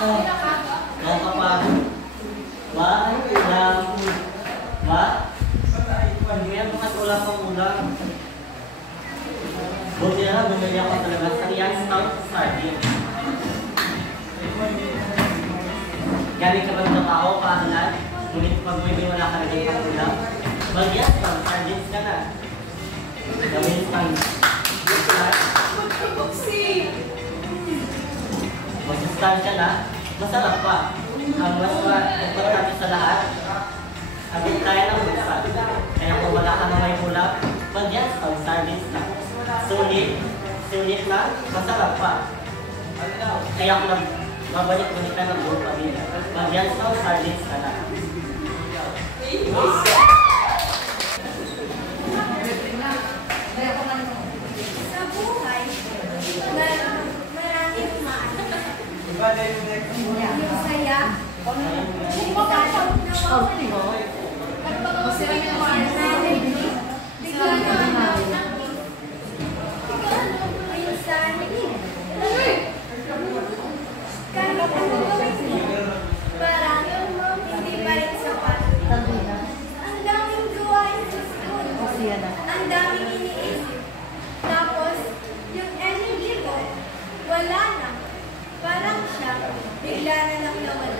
Mau ka pa? Ba? Ulam. Ba? Hindi yan mga ulam ang ulam. Buti na bumili ako talaga sa Rian Stout Sardine. Galing ka ba ng tao, pahalan? Ngunit pag may wala ka rin ang ulam, mag-yes, pang sardines ka na. Gawin pang masustansya na, masarap pa. Ang mas importante sa lahat, agad tayo ng bulsa. Kaya kung wala ka na may ulam, mag-yes, pang sardines na. Sulit na, masarap pa. Kaya kung mabalik-balik ka ng buong pamilya, mag-yes, pang sardines ka na. Sa buhay, maraming yung saya, yung magkakaroon na ang daming iniisip. Tapos, yung energy ko, wala na. Parang siya, bigla na lang nawala.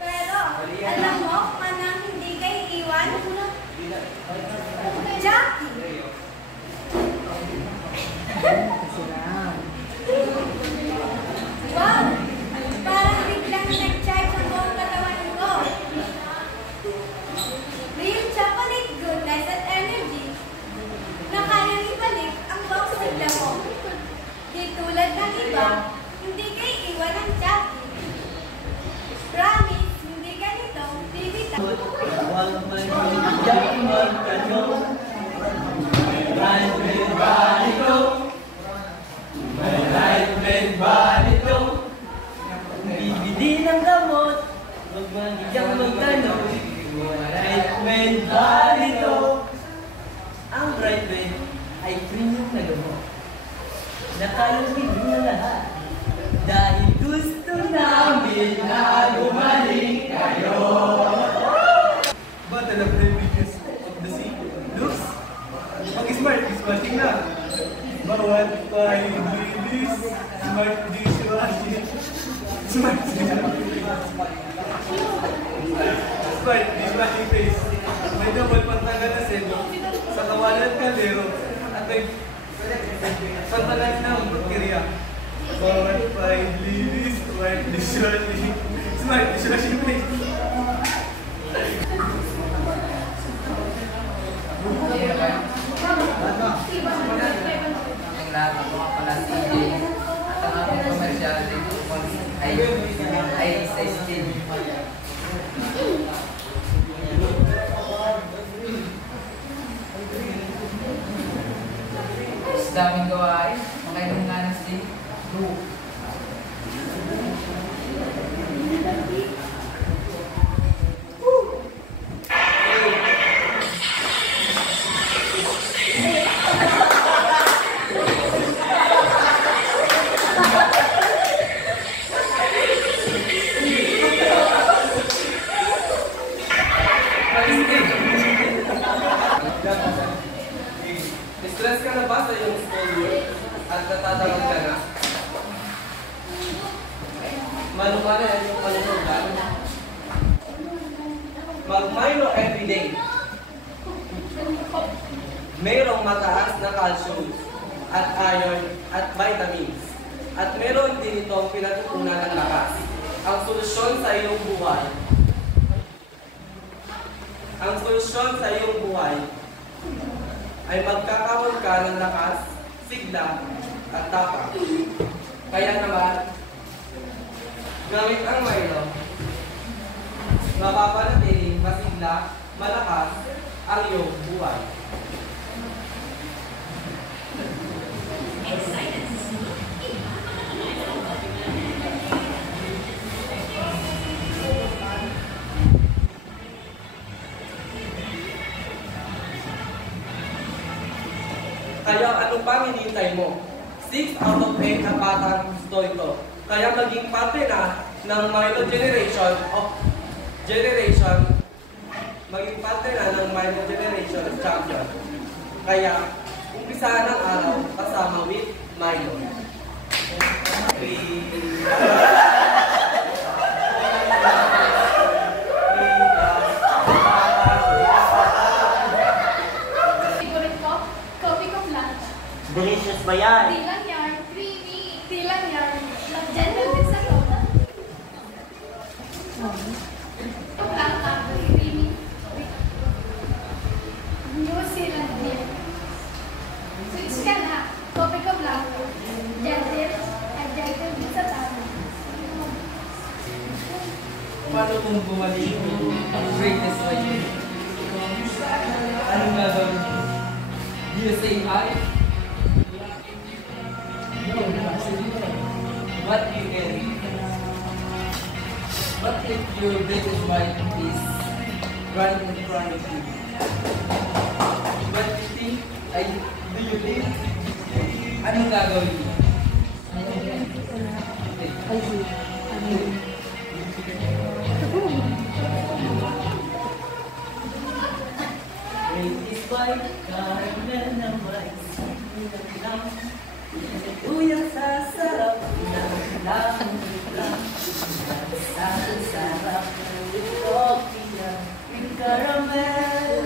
Pero, alam mo, manang hindi kayo iwan? Jackie! Wow! Parang biglang nag-charge ang buong katawan ko. Real chocolate goodness at energy na kayang ibalik ang bawang sigla mo. Di tulad ng iba, hindi kayo iwan ng Jackie. Promise, hindi ganito, bibitaw. Bibili ng gamot, huwag magiging magtanong. Brightman Balito. Ang Brightman ay premium na gamot. Nakalugid na lahat. Dahil gusto namin na gumaling kayo. But the privileges of the sea looks mag-smart, smarting na. Bawat tayo lilis, smart dishwashing. Smart dishwashing face. May double pantanggal na selo sa kawalan kaldero at may pantalan ng bakterya. Bawat tayo lilis, smart dishwashing. Smart dishwashing face. Ang lahat ng mga palasili at ang aming komersyal ay sa skin. Sa daming gawain, makainom nga ng steak. Stress ka na ba sa iyong schoolwork at natatamad ka na? Manumana ang iyong kalusugan. Mag-Milo everyday. Mayroong mataas na calcium at iron at vitamins. At meron din itong pinatutunan ng lakas. Ang solusyon sa iyong buhay. Ang solusyon sa iyong buhay ay magkakaroon ka ng lakas, sigla, at tapang. Kaya naman, gamit ang Milo, mapapanatiling masigla, malakas ang iyong buhay. Kaya ano pang hinihintay mo? 6 out of of a kapatang gusto ito. Kaya maging parte na ng Milo Generation, maging parte na ng Milo Generation Champion. Kaya, umpisahan ng araw kasama with Milo. Favorite ko, coffee ko blanca. Delicious ba yan? Di lang yarn, creamy. Di lang yarn, gentle din sa tono. Blanca, creamy. New Zealand beer. Switch ka na, coffee ko blanca. Gentle, at gentle din sa tono. Paano kung bumalik ang greatest way? Anong gagawin? Do you say hi? No, what you can? What if your greatest wife is running in front of you? What do you think? Do you think? Anong gagawin mo? Is by Carmen ng may sinilang Uyang sa sarap ng lang Sa sarap ng utopia ng caramel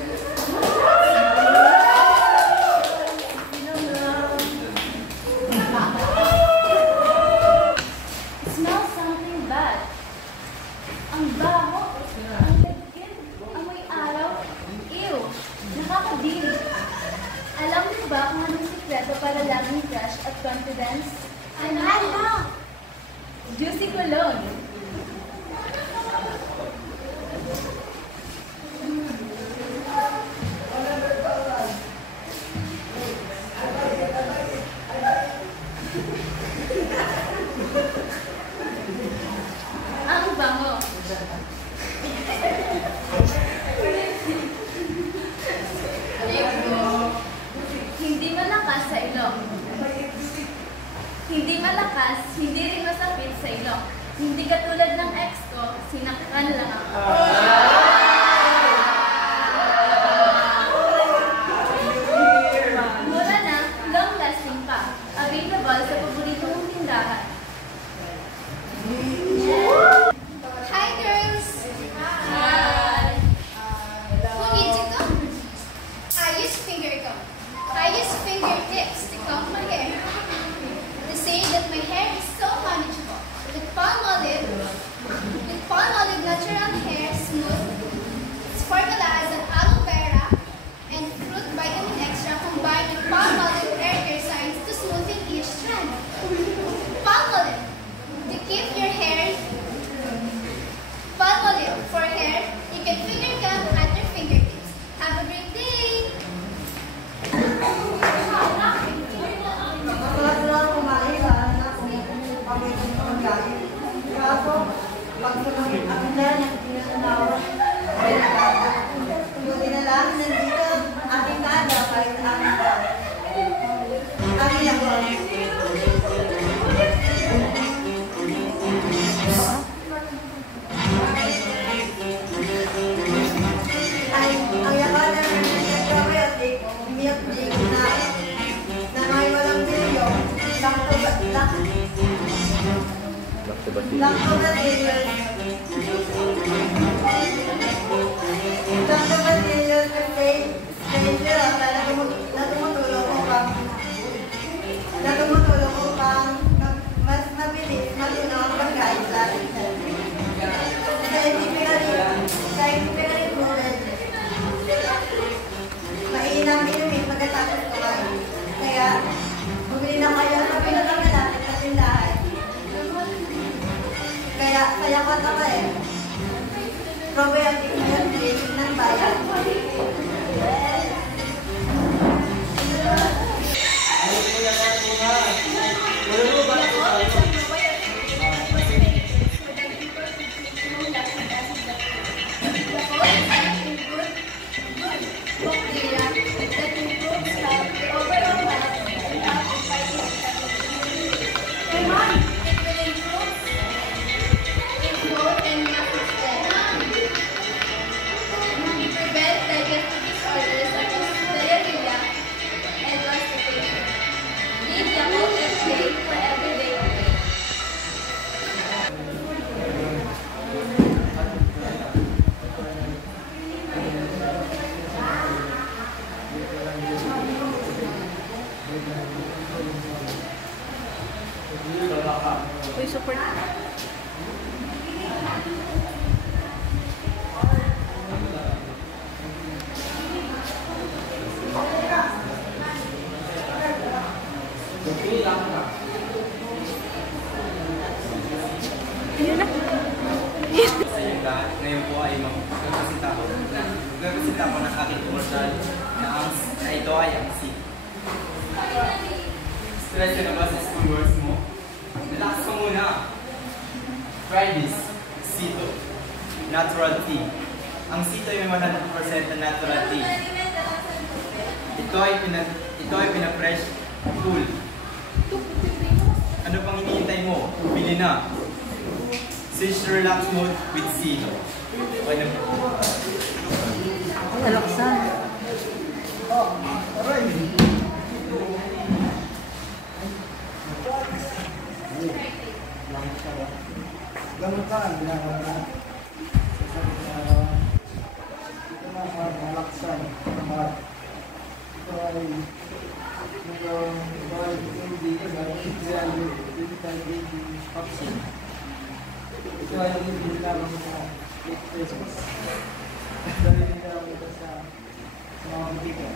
It smells something bad. Ang baho, ang tagkid, amoy araw, ew, nakakadiri. Alam niyo ba kung anong sikreto para laging fresh at confidence? Ano? Juicy Cologne. Ang bango. Hindi malakas sa ilong. Hindi malakas, hindi rin masapit sa ilong. Hindi katulad ng ex ko, sinaktan lang ako. Mura na, long lasting pa. Available sa paborito mong tindahan. Hi girls! Hi! Who needs a comb? I use finger comb. I use fingertips to comb my hair. They say that my hair is so manageable. With Palmolive natural hair smooth. Its formula has an aloe vera and fruit vitamin extra combined with Palmolive hair care science to smoothen each strand. Palmolive to keep your hair. Palmolive for hair you can finger comb at your fingertips. Have a great day! Masarap lang kumain sa anak kung pamitin ko ang galing. Kaso, pag sumunod ang dyan, hindi na nanawa. Buti na lang, nandito ating kada para sa aking bahay. Kami ako. Ay, ang yakan ng nagkakawiotik, milk drink na may walang bilyo, lactobacillus species na tumutulong upang mas mabilis matunaw ang pagkain sa atin. Scientifically proven, mainam inumin pagkatapos kumain. Kaya, bumili na kayo sa pinakamalapit na tindahan. Kaya ko ito ka eh. Probiotic milk drink ng bayan. Ay, kuya ka, Uy, support. Ayun na. Sa inyo lahat, ngayon po ay magkakasita ko. Magkakasita ko ng aking portal na ito ay ang C. Stress ka na ba sa school works mo? Relax ka muna. Try this. Cito. Natural tea. Ang Cito ay may 100% na natural tea. Ito ay pina-fresh cool. Ano pang hinihintay mo? Bili na. Switch to relax mode with Cito. Okay na po. Talaksan. Ganun ka, ginagawa na. Ito na, malaksan. Ito ay ito ay yung ginagawa sa 8 pesos. Dahil ginagawa ito sa mga butika.